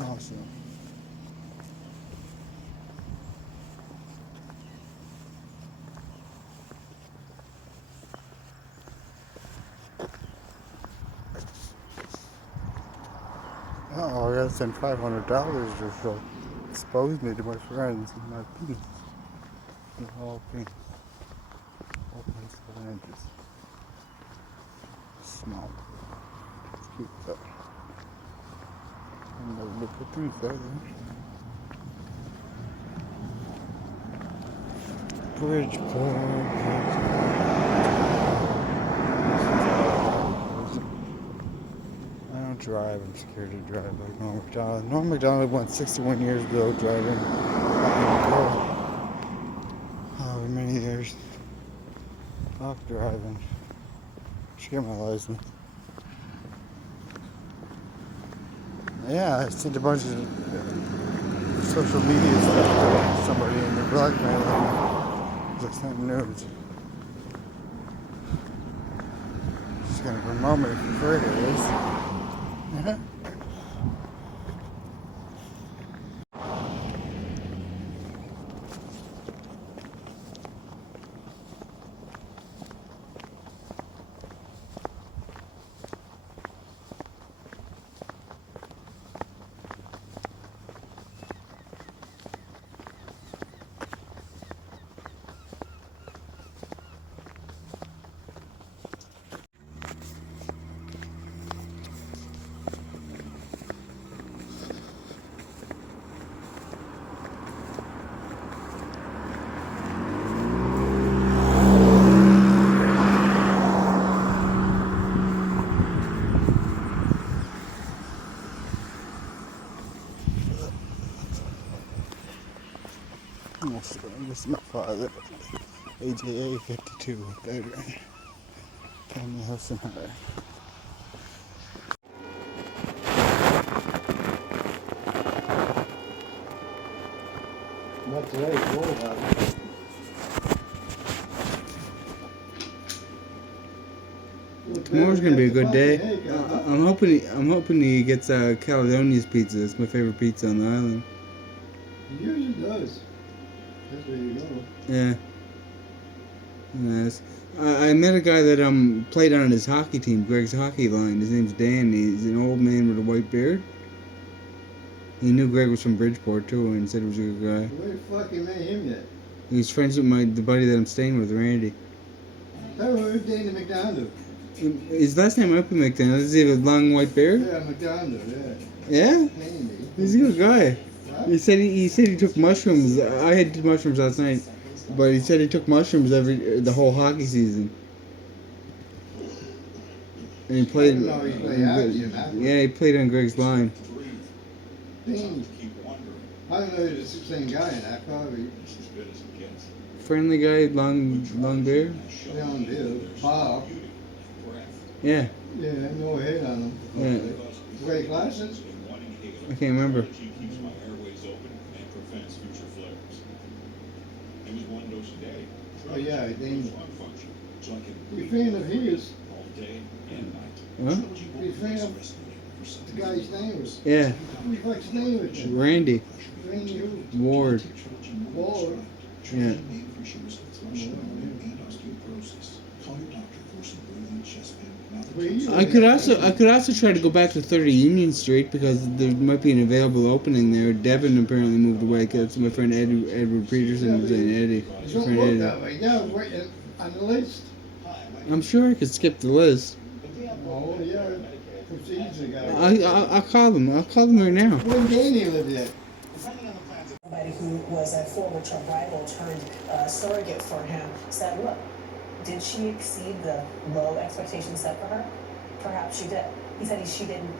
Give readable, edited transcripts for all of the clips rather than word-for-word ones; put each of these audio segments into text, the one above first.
Awesome. Oh, I gotta send $500 or so. Expose me to my friends and my penis. The whole thing. Open 7 inches. Small. It's cute though. And the look at things there. Bridgeport. I don't drive. I'm scared to drive like Norm MacDonald. Norm MacDonald went 61 years ago driving. However many years. Off driving. Should get my license. Yeah, I sent a bunch of social media stuff to somebody in the blackmail. Just sent nudes. She's gonna promote me for free, it is. This is my father, AJA 52 veteran, family house and hire. Not today, what about it? Tomorrow's gonna be a good day. I'm hoping he gets Caledonia's pizza. It's my favorite pizza on the island. He usually does. That's where you go. Yeah. Yes. I met a guy that played on his hockey team, Greg's hockey line. His name's Dan. He's an old man with a white beard. He knew Greg was from Bridgeport too, and said he was a good guy. Where the fuck you met him yet? He's friends with the buddy that I'm staying with, Randy. Oh, who's Dana McDonald? His last name might be McDonald. Does he have a long white beard? Yeah, McDonald, yeah. Yeah? Handy. He's a good guy. What? He said he took mushrooms. I had mushrooms last night, but he said he took mushrooms the whole hockey season. And he played. I didn't know he played hockey in that. Yeah, he played on Greg's line. Dang. I don't know he's the same guy in that, probably. Friendly guy, long beard. Young dude. Bob. Yeah. Yeah, no head on him. Yeah. Wear glasses? I can't remember. Oh yeah, Dane. We fan of his. Huh? We fan of the guy's name was. Yeah. Who the fuck's name was? Randy. Randy who? Ward. Ward. Yeah. I could also try to go back to 30 Union Street because there might be an available opening there. Devin apparently moved away because my friend Edward Peterson was saying Eddie. You My don't friend look Eddie. that way. No, wait, on the list. I'm sure I could skip the list. Oh, yeah. Procedure guy. I'll call them. I'll call them right now. When Danny lived there. Somebody who was a former Trump rival turned surrogate for him said, look, did she exceed the low expectations set for her? Perhaps she did. He said she didn't.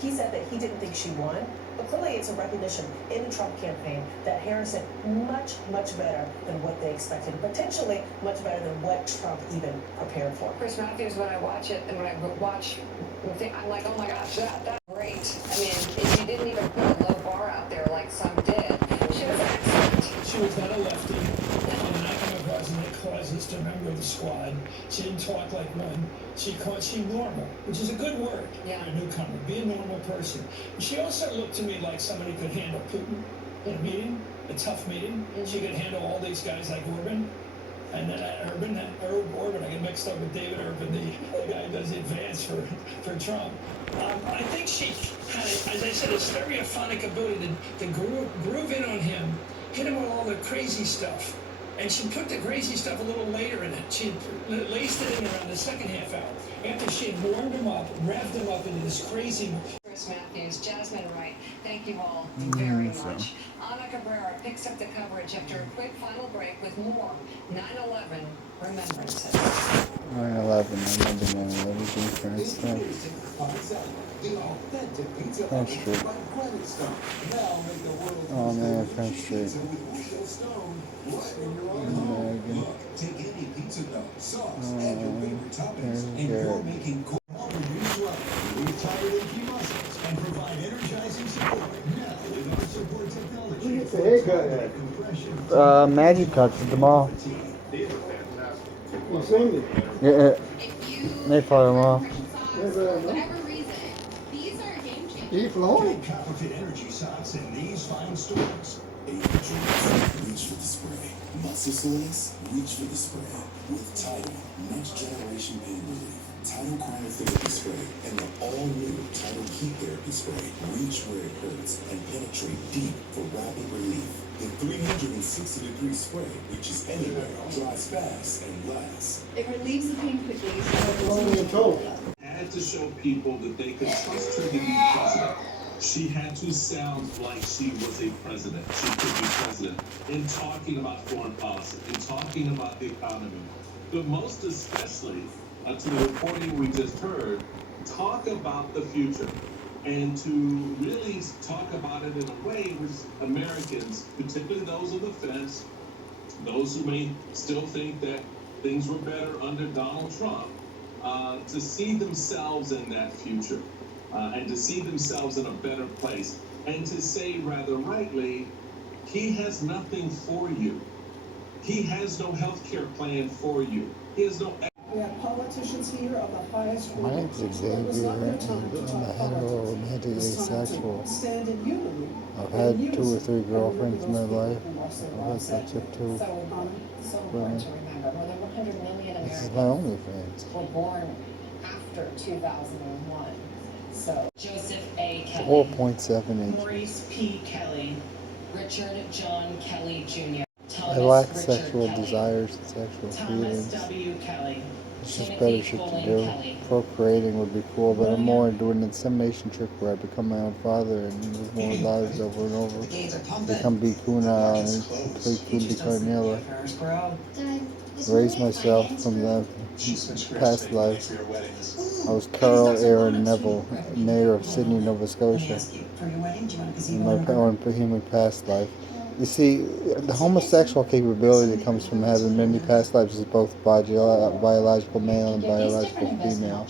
He said that he didn't think she won, but clearly it's a recognition in the Trump campaign that Harris did much, much better than what they expected, potentially much better than what Trump even prepared for. Chris Matthews, when I watch it and when I watch, I'm like, oh my gosh, that's great. I mean, she didn't even put a low bar out there like some did. She was excellent. She was not a lefty, and I come across Nick causes to member of the squad. She didn't talk like one. She normal, which is a good word for a newcomer. Be a normal person. She also looked to me like somebody who could handle Putin in a meeting, a tough meeting. She could handle all these guys like Orban. And then Orban, I get mixed up with David Urban, the guy who does the advance for Trump. I think she had, as I said, a stereophonic ability to groove in on him, hit him with all the crazy stuff. And she put the crazy stuff a little later in it. She laced it in around the second half hour. After she had warmed him up, revved him up into this crazy... Chris Matthews, Jasmine Wright, thank you all very much. Ana Cabrera picks up the coverage after a quick final break with more 9/11 remembrances. 9/11, I remember 9/11 being Friends Day. French Street. Oh man, French Street. Megan. Magic Cuts at the mall. You seen it? Yeah, they follow them all. Whatever reason, these are a game changer. He flowing. Counterfeit energy socks in these fine stores. Reach for the spray. Muscle soreness? Reach for the spray. With Tidal, next generation pain relief. Tidal cryotherapy spray and the all-new Tidal heat therapy spray. Reach where it hurts and penetrate deep for rapid relief. The 360-degree spray reaches anywhere, dries fast, and lasts. It relieves the pain quickly. Blowing your toe. Had to show people that they could trust her to be president. She had to sound like she was a president. She could be president in talking about foreign policy, in talking about the economy, but most especially to the reporting we just heard, talk about the future and to really talk about it in a way which Americans, particularly those on the fence, those who may still think that things were better under Donald Trump, to see themselves in that future. And to see themselves in a better place, and to say rather rightly, he has nothing for you. He has no health care plan for you. He has no... We have politicians here of the highest My name's Xavier, and I'm a hetero-romantic asexual. Stand in unity. I've had 2 or 3 girlfriends in my life. I've had sex with 2 So important to remember. More than 100 million This is Americans my only friends. were born after 2001. So Joseph A. Kelly, 4.7 inches. Maurice P. Kelly, Richard John Kelly Jr., I Thomas lack Richard sexual Kelly, desires and sexual Thomas feelings. W. Kelly, It's just Timothy better shit to Colin do. Kelly. Procreating would be cool, but I'm more into an insemination trip where I become my own father and live more lives over and over. Become Bikuna and complete Kundi Carnilla. Raise myself from the past life. I was Carl Aaron Neville, mayor of Sydney, Nova Scotia, in my human past life. You see, the homosexual capability that comes from having many past lives is both biological male and biological female.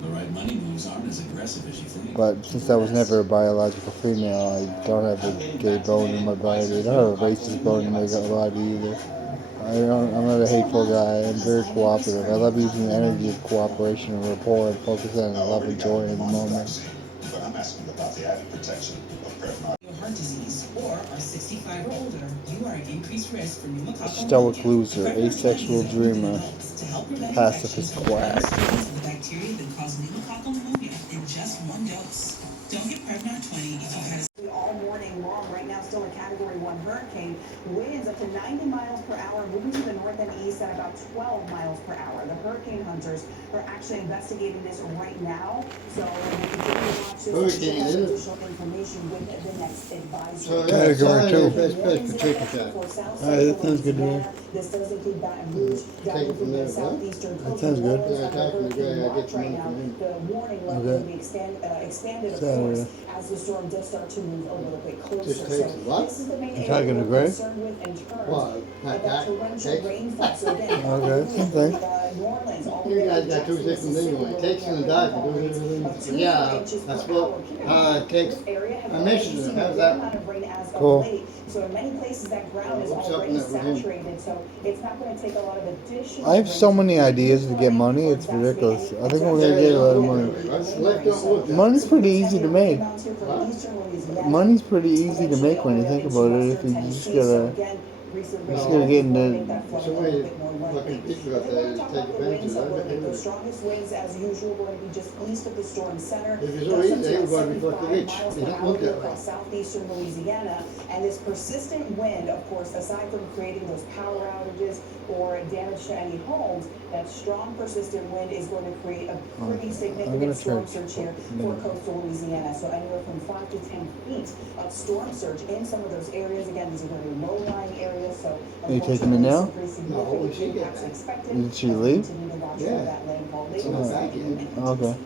The right money moves aren't as aggressive as you think. But since I was never a biological female, I don't have a gay bone in my body. I don't have a racist bone in my body either. I'm not a hateful guy. I'm very cooperative. I love using the energy of cooperation and rapport and focus on love and joy in the moment. But I'm asking about the added protection of Prevnar. Heart disease or are 65 or older, you are at increased risk for pneumococcal Stoic loser, asexual dreamer. to help help prevent Pacifist infections from other quack. strains of the bacteria that cause pneumococcal pneumonia in just one dose. Don't get Prevnar 20 if you've had a all morning long. Right now, still a Category 1 hurricane. Winds up to 90 miles per hour, moving to the north and east at about 12 miles per hour. The hurricane hunters are actually investigating this right now. So we continue to watch this. Hurricane, is it? Additional information with the next advisory. So yeah, Category Saturday two. is best bet to take a shot. Alright, that sounds good to me. This does include Baton Rouge, down Take it from into the there, huh? southeastern That sounds good. Yeah, I talked to the guy, I get some right money now. from him. The warning level Okay. will be expanded, of Saturday. course, as the storm does start to move a little bit closer. Just takes a lot. This is the main You area talking to we're Greg? concerned with in terms What? of that torrential Takes? rainfall. So again, Okay, same thing. New Orleans, all the You way guys to got two Jackson, different things going. It takes in the dark and does everything. Yeah, that's what, it takes. I mentioned it, how's that? Cool. So in many places that ground is What's up already in that regime? saturated, so it's not going to take a lot of additional. I have so many ideas to get money, it's ridiculous. I think we're gonna get a lot of money. Left don't look. Money's pretty easy to make. Money's pretty easy to make when you think about it. If you just gotta get into. So many fucking people out there that take advantage of it. The strongest winds, as usual, going to be just east of the storm center. If it's so easy, everybody be fucking rich. They don't look that way. Across southeastern Louisiana, and this persistent wind, of course, aside from creating those power outages or damage to any homes, that strong persistent wind is going to create a pretty significant storm surge here for coastal Louisiana. So anywhere from 5 to 10 feet of storm surge in some of those areas. Again, these are very low-lying areas, so Are you taking it now? No, she get that. Did she leave? Yeah. So I'm back in. Okay.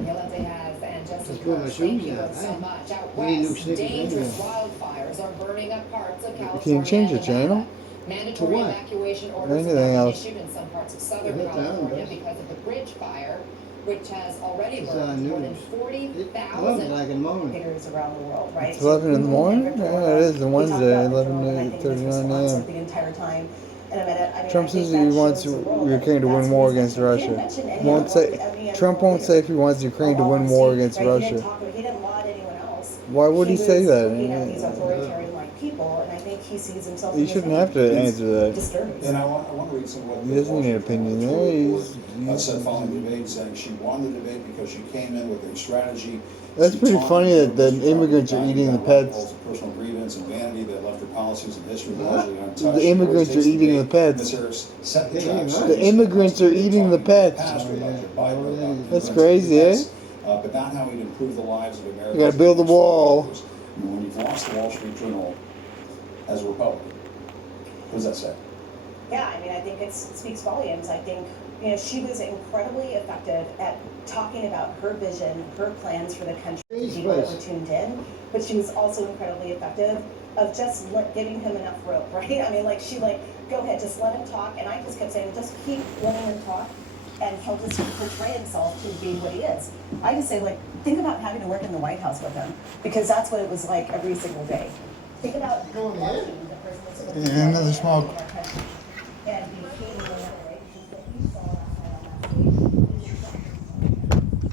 Yolanda has and Justin Just put my Kirk, shoes thank you on. both so much. Out We need new west, sneakers dangerous anyway. wildfires are burning up parts of California. Can you change the and channel? Nevada. Mandatory what? evacuation orders have Anything been else? issued in some parts of Southern Yeah, that California does. because of the bridge fire, which has already It's burned on more than news. It 40,000 like in the morning. hitters around the world, right? It's 11 in the morning? Yeah, it is. The Wednesday, 11 to 39 a.m. The entire time. In a minute. I mean, Trump I think says he that wants shows the world Ukraine to that win that's war reason- against he didn't Russia. mention any Won't other- say. any other Trump won't leader. say if he wants Ukraine to win war against Right, he didn't Russia. talk- he didn't lie to anyone else. Why would he say was that? looking at these authoritarian-like people, and I think he sees himself. You in the shouldn't same. have to answer that. Disturbing. And I want to read some of what He the doesn't need an Washington opinion there. Report He's- said following the debate, saying she won the debate because she came in with a strategy. That's She pretty taunted funny that the Mr. Trump immigrants are with eating the levels pets. of personal grievance and vanity that left her policies and history largely untouched. The immigrants She always are takes eating the debate. pets. Ms. Harris set the Yeah, track. right. The immigrants are eating the pets. That's crazy, eh? But not how he'd improve the lives of Americans. You gotta build the wall. And when you've lost the Wall Street Journal as a Republican, what does that say? Yeah, I mean, I think it speaks volumes. I think, you know, she was incredibly effective at talking about her vision, her plans for the country, people that were tuned in, but she was also incredibly effective of just giving him enough rope, right? I mean, like, go ahead, just let him talk, and I just kept saying, just keep letting him talk, and he'll just portray himself to be what he is. I just say, like, think about having to work in the White House with him, because that's what it was like every single day. Think about Go ahead. the person that's supposed to Yeah, another be smoke. our country and behaving in that way, because what you saw last night on that stage is exactly.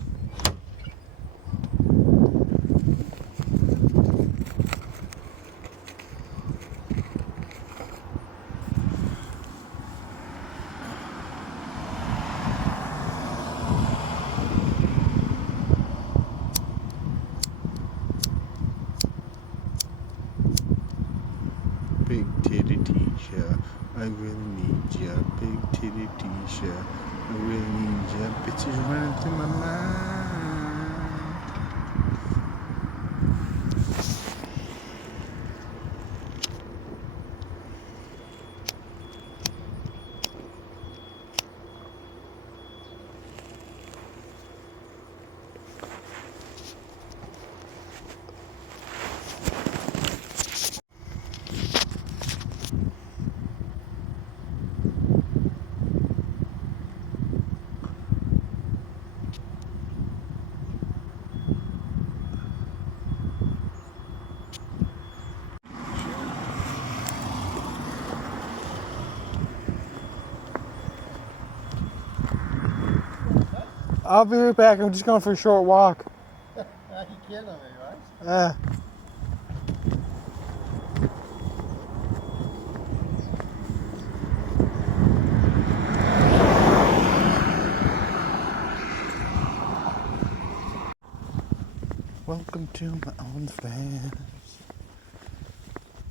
Big titty teacher, I really need ya. Big titty teacher, I really need ya. Bitches running through my mind. I'll be right back. I'm just going for a short walk. You kidding me, right? Ah. Welcome to my OnlyFans.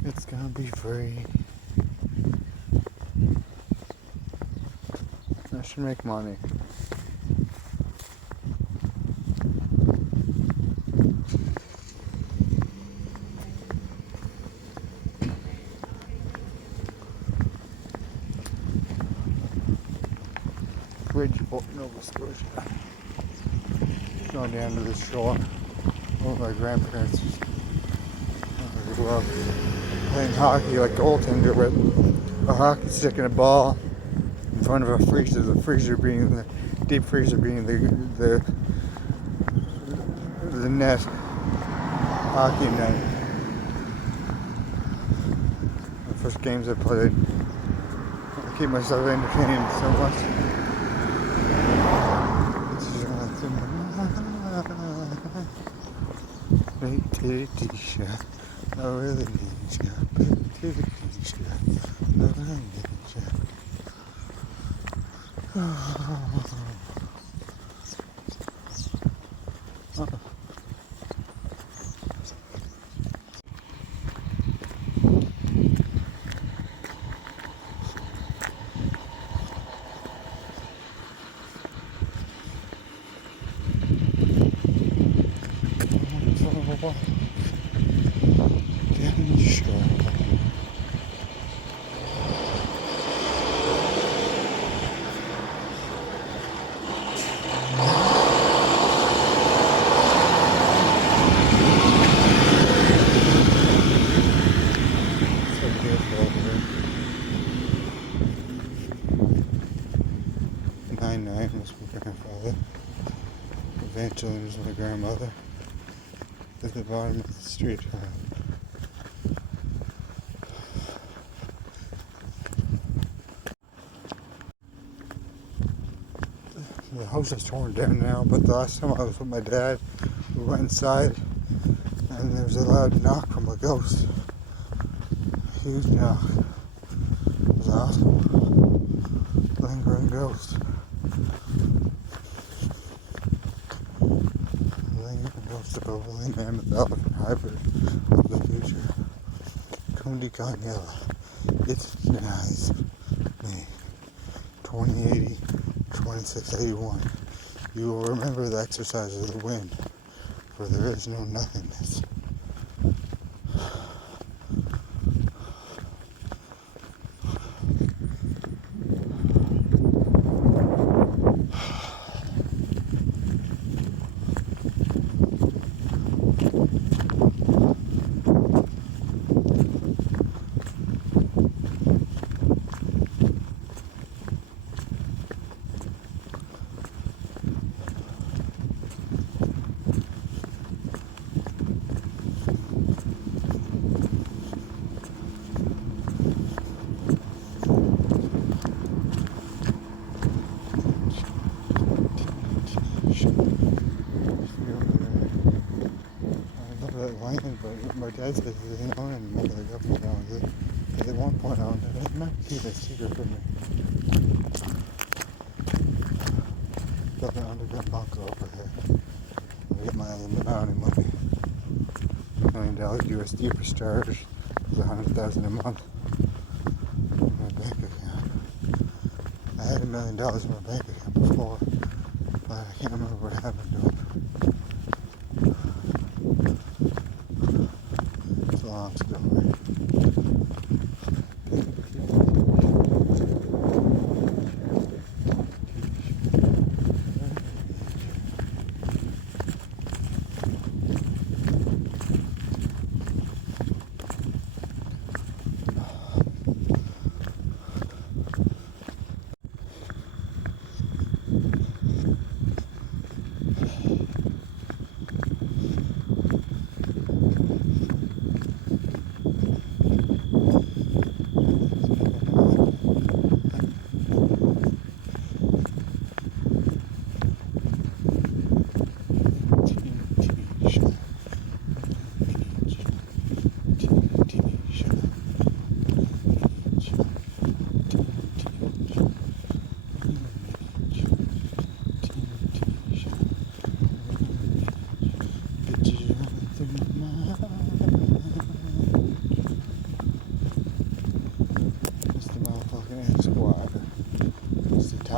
It's gonna be free. I should make money. Bridgeport, Nova Scotia. Going down to the shore. One of my grandparents grew up playing hockey like goaltender with a hockey stick and a ball in front of a freezer. The freezer being the deep freezer being the net, hockey net. The first games I played, I keep myself entertained so much. Big titty t-shirt, I really need you. Big titty t-shirt, I really need you. Down the shore. So beautiful over here. 99 was my grandfather. Evangeline was my grandmother. At the bottom of the street. The house is torn down now, but the last time I was with my dad, we went inside and there was a loud knock from a ghost. A huge knock. It was awesome. Lingering ghost. Lingering ghost of a woolly mammoth elephant hybrid of the future. Kundi Kanyela. It denies me. 2080. 2681. You will remember the exercise of the wind, for there is no nothingness. Land, but my dad says he doesn't own it anymore. The government owns it. Because at one point owned it. It might keep a secret from me. Built an underground bunker over here. I get my Illuminati money. $1 million USD for starters. It was $100,000 a month in my bank account. I had $1 million in my bank account before, but I can't remember what happened to it. It's a long story.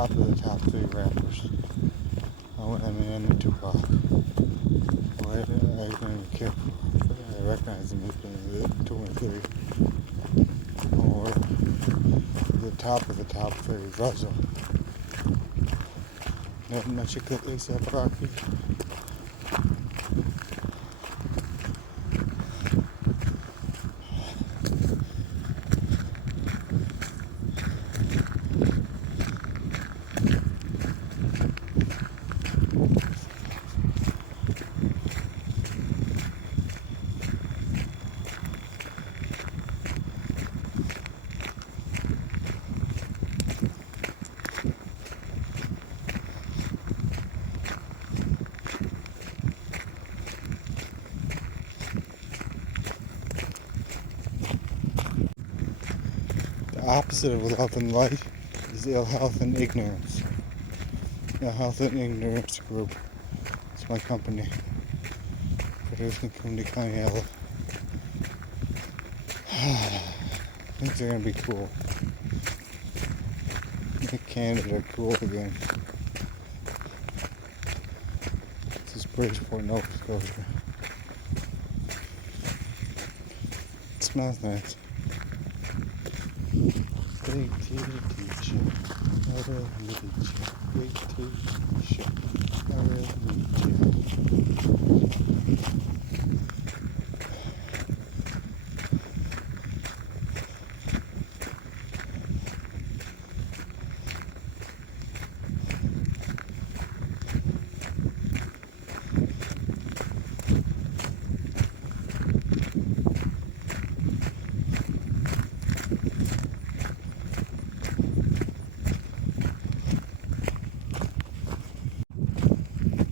top of the top 3 rappers. Eminem and Tupac. Well, I didn't even care. I recognize them as being 2 and 3. Or the top of the top 3, Russell. Not much you could except Rocky. The opposite of love and light is ill health and ignorance. Ill health and ignorance group. It's my company. Produced in Cooney County, Iowa. Things are gonna be cool. Make Canada cool again. This is Bridgeport, Nova Scotia. It smells nice. Big teacher, I really need you. Big teacher, I really need you.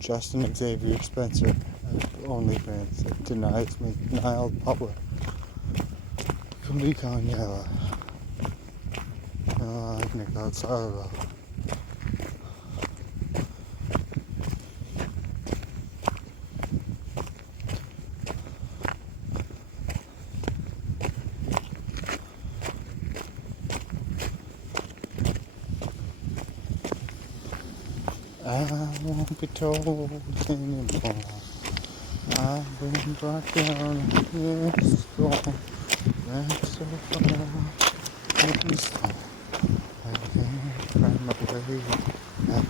Justin Xavier Spencer, OnlyFans, denies me, denial public. Cooney County, Iowa. Nick outside. I won't be told anymore. I've been brought down in this storm. That's so far from the storm. I can't find my way at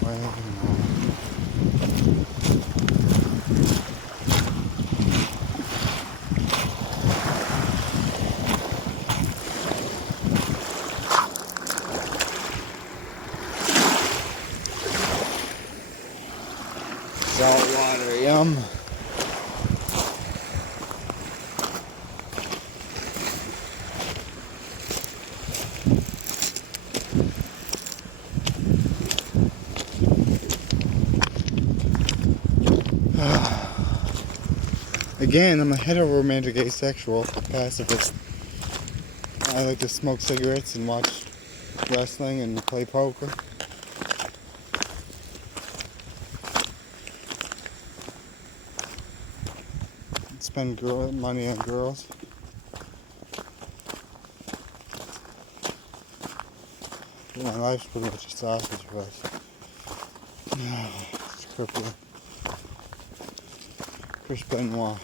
my way home. Salt water, yum. Again, I'm a heteromantic asexual pacifist. I like to smoke cigarettes and watch wrestling and play poker. Spend money on girls. My life's pretty much a sausage fest. It's crippling. Chris Benoit.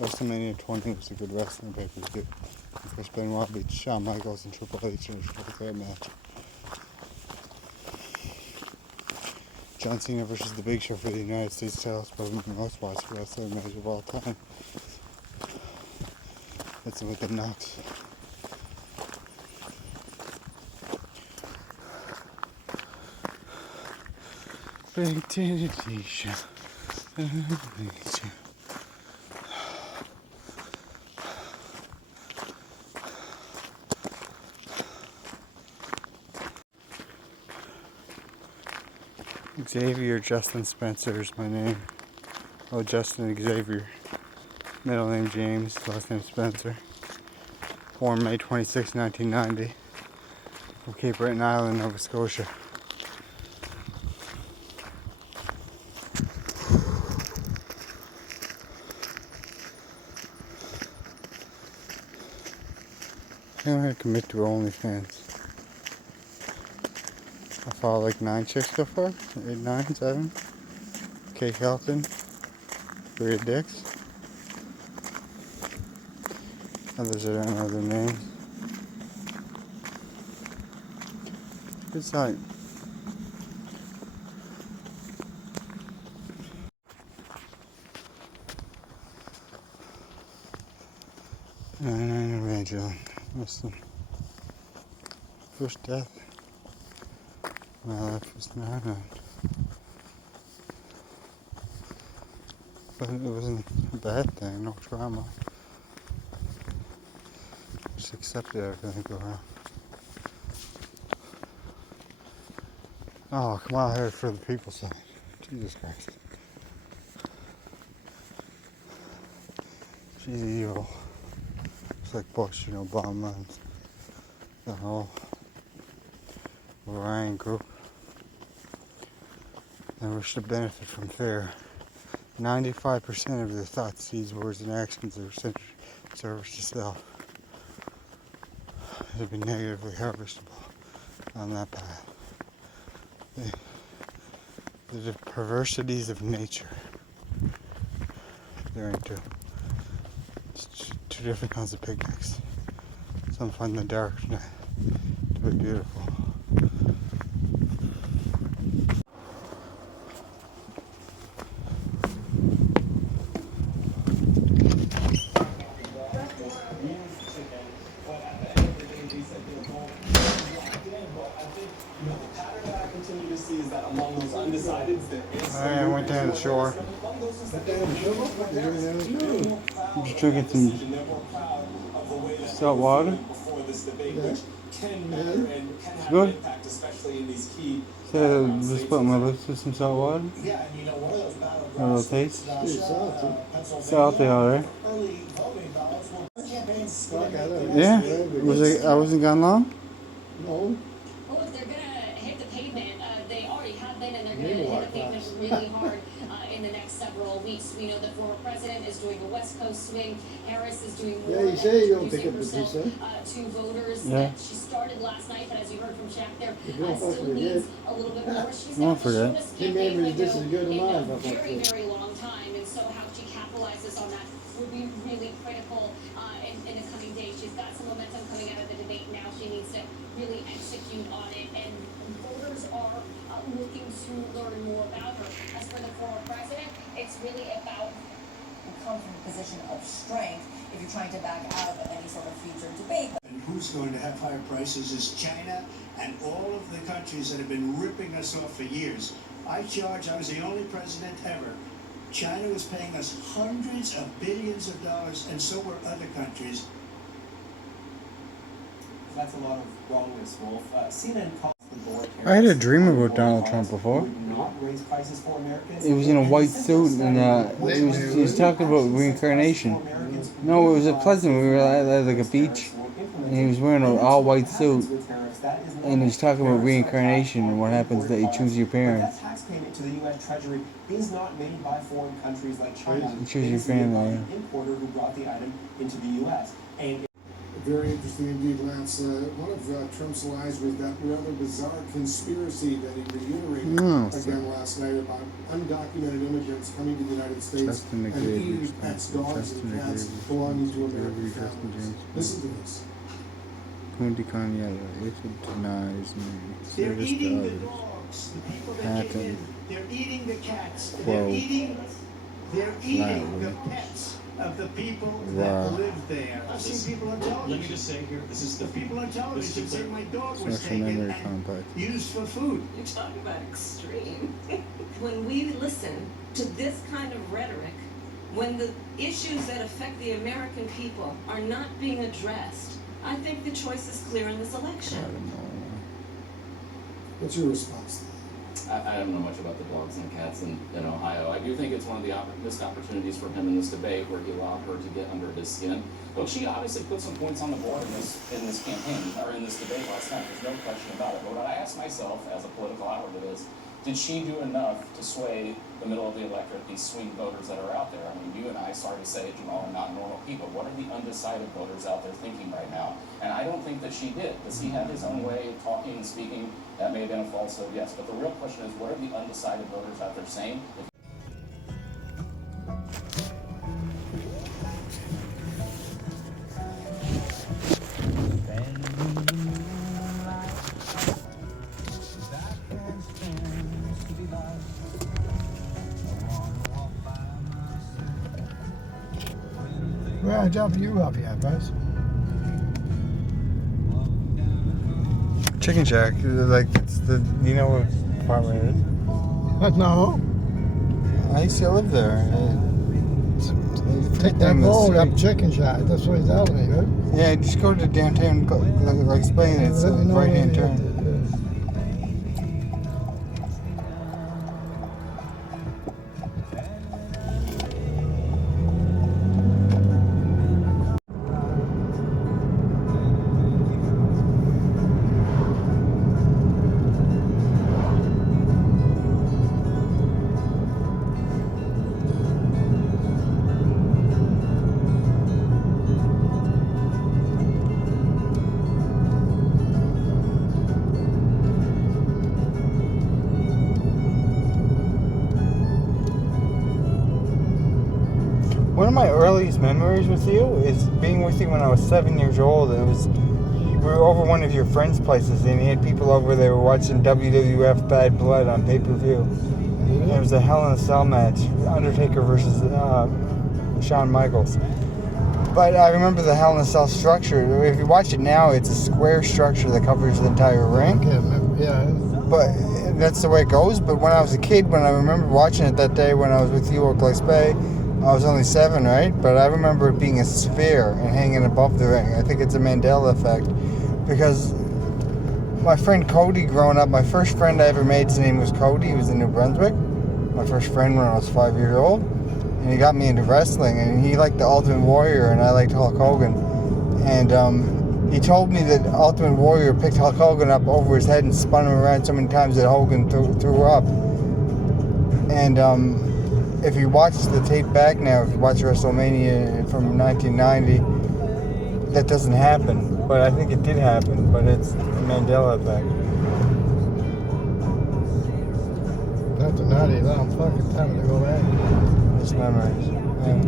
WrestleMania 20 was a good wrestling pay-per-view. Chris Benoit beat Shawn Michaels and Triple H in a triple threat match. John Cena versus The Big Show for the United States title is probably the most watched wrestling match of all time. That's with the Knox. Big titty t-shirt. Xavier Justin Spencer is my name. Oh, Justin Xavier. Middle name James, last name Spencer. Born May 26, 1990. From Cape Breton Island, Nova Scotia. I'm gonna commit to OnlyFans. I follow like 9 chicks so far. 8, 9, 7. Kate Helton. 3 dicks. Others that I don't know their names. Good site. And Angela. Muslim. First death. My life was not on. But it wasn't a bad thing, no trauma. Just accepted everything go around. Oh, come out here for the people's side. Jesus Christ. She's evil. It's like Bush, you know, Obama and the whole Orion group. And we should benefit from fear. 95% of their thoughts, deeds, words, and actions are service to self. It'll be negatively harvestable on that path. The perversities of nature. They're into. It's two different kinds of picnics. Some find the dark night to be beautiful. I went down to the shore. I'm just drinking some salt water. It's good. So just put my lips with some salt water. A little taste. Salty, alright. Yeah. I wasn't gone long? No. Well, if they're going to hit the pavement, they already have been, and they're going to hit the pavement really hard in the next several weeks. We know the former president is doing a West Coast swing. Harris is doing more Yeah, you say you don't pick up the herself piece, to voters. Yeah. She started last night, but as you heard from Jack there, don't still forget. needs a little bit more. She's Don't got the forget. shortest He campaign made me this window is good of in mine, a but very, very long time, and so how she capitalizes on that will be really critical in the coming days. She's got some momentum coming out of the debate now. She needs to really execute on it, and voters are looking to learn more about her. As for the former president, it's really about come from a position of strength if you're trying to back out of any sort of future debate. And who's going to have higher prices is China and all of the countries that have been ripping us off for years. I was the only president ever. China was paying us hundreds of billions of dollars, and so were other countries. That's a lot of wrongness, Wolf. CNN calls the board. I had a dream about Donald Trump before. Not raise prices for Americans. He was in a white suit and he was talking about reincarnation. No, it was at Pleasant. We were at like a beach, and he was wearing an all white suit, and he's talking about reincarnation and what happens that you choose your parents. That tax payment to the U.S. Treasury is not made by foreign countries like China. You choose your family. The importer who brought the item into the U.S. And very interesting indeed, Lance. One of Trump's lies was that rather bizarre conspiracy that he reiterated again last night about undocumented immigrants coming to the United States and eating pets, dogs, and cats belonging to American families. Listen to this. Kundi Kanyala, it denies me. They're Service eating to the others. dogs, the people that Hatton. came in. They're eating the cats. Whoa. They're eating the pets of the people that live there. I've seen people on television. Let me just say here, this is The people on television say my dog was Social taken memory and complex. used for food. You're talking about extreme. When we listen to this kind of rhetoric, when the issues that affect the American people are not being addressed, I think the choice is clear in this election. What's your response to that? I don't know much about the dogs and cats in Ohio. I do think it's one of the missed opportunities for him in this debate where he allowed her to get under his skin. But she obviously put some points on the board in this campaign, or in this debate last night. There's no question about it. But what I ask myself as a political outward to this Did she do enough to sway the middle of the electorate, these swing voters that are out there? I mean, you and I, sorry to say, Jamal, are not normal people. What are the undecided voters out there thinking right now? And I don't think that she did. Does he have his own way of talking and speaking? That may have been a falsehood, yes. But the real question is, what are the undecided voters out there saying? Where I drop you off here, Bryce? Chicken Shack, like it's the, you know what apartment it is? No. I used to live there. Take that road up Chicken Shack. That's what he's telling me, right? Yeah, just go to downtown, like explain it. It's a right-hand turn. One of my earliest memories with you is being with you when I was 7 years old. We were over one of your friends' places, and you had people over there were watching WWF Bad Blood on pay-per-view. And it was a Hell in a Cell match, Undertaker versus Shawn Michaels. But I remember the Hell in a Cell structure. If you watch it now, it's a square structure that covers the entire ring. Yeah. But that's the way it goes. But when I was a kid, when I remember watching it that day when I was with you at Glace Bay, I was only 7, right? But I remember it being a sphere and hanging above the ring. I think it's a Mandela effect. Because my friend Cody growing up, my first friend I ever made, his name was Cody. He was in New Brunswick. My first friend when I was 5 years old. And he got me into wrestling. And he liked the Ultimate Warrior and I liked Hulk Hogan. And he told me that Ultimate Warrior picked Hulk Hogan up over his head and spun him around so many times that Hogan threw up. And if you watch the tape back now, if you watch WrestleMania from 1990, that doesn't happen. But I think it did happen. But it's the Mandela effect. That's a naughty. I'm fucking telling to go back. It's memories. Yeah.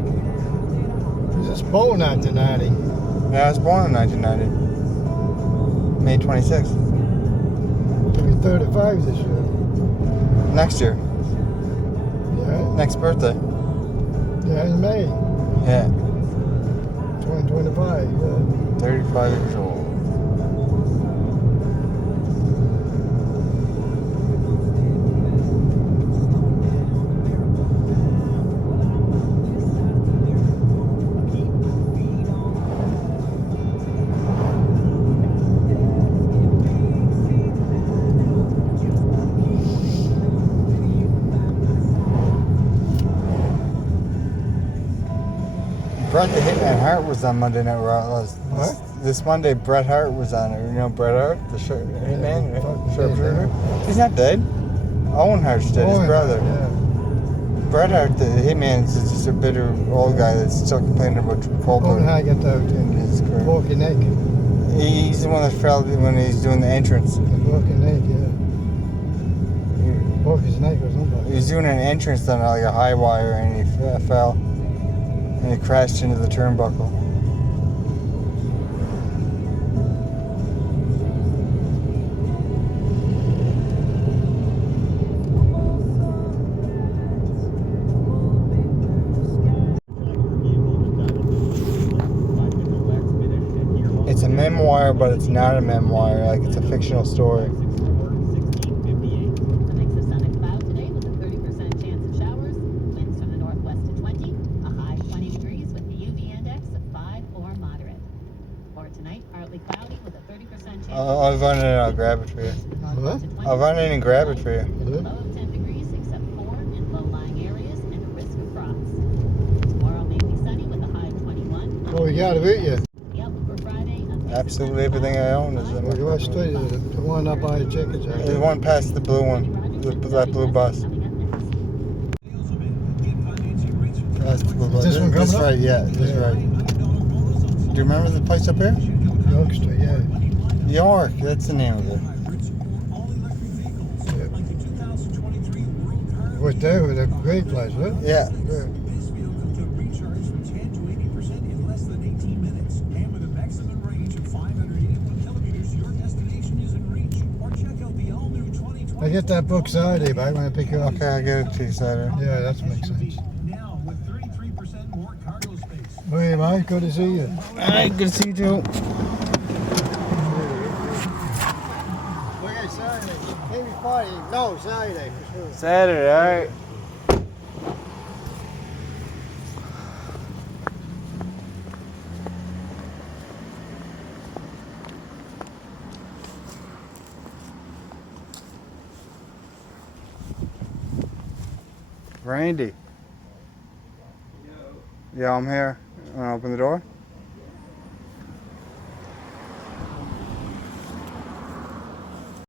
He's just born 1990. Yeah, I was born in 1990. May 26th. He'll be 35 this year. Next year. Yeah. Next birthday. Yeah, in May. Yeah. 2025. Yeah. 35 years old. Bret the Hitman Hart was on Monday Night Raw. This Monday, Bret Hart was on it. You know Bret Hart, the Hitman, sharpshooter? He's not dead. Owen Hart's dead, his brother. Yeah. Bret Hart, the Hitman, is just a bitter old guy that's still complaining about Goldberg. Owen Hart got the in his career. broken neck. He's the one that fell when he's doing the entrance. The broken neck, yeah. Broke his neck or something. He was doing an entrance on like a high wire and he fell. And he crashed into the turnbuckle. It's a memoir, but it's not a memoir. Like, it's a fictional story. I'll run in and I'll grab it for you. What? I'll run in and grab it for you. Low 10 degrees except 4 in low-lying areas and a risk of frost. Tomorrow mainly sunny with a high of 21. Oh, we got it with you. Yep, for Friday. Absolutely everything I own is in my What street is it? The one up by the chicken shack. The one past the blue one. that blue bus. That's the blue bus. This one coming This up? right, yeah, this right. Do you remember the place up here? York Street, yeah. York, that's the name of it. Was there was a great place, huh? Yeah. I get that book Saturday, but I'm going to pick it up. Okay, I'll get it to you Saturday. Yeah, that makes sense. Hey, Mike, good to see you. Alright, good to see you too. Okay, Saturday. Maybe Friday. No, Saturday for sure. Saturday, alright. Randy. Yeah, I'm here. Want to open the door?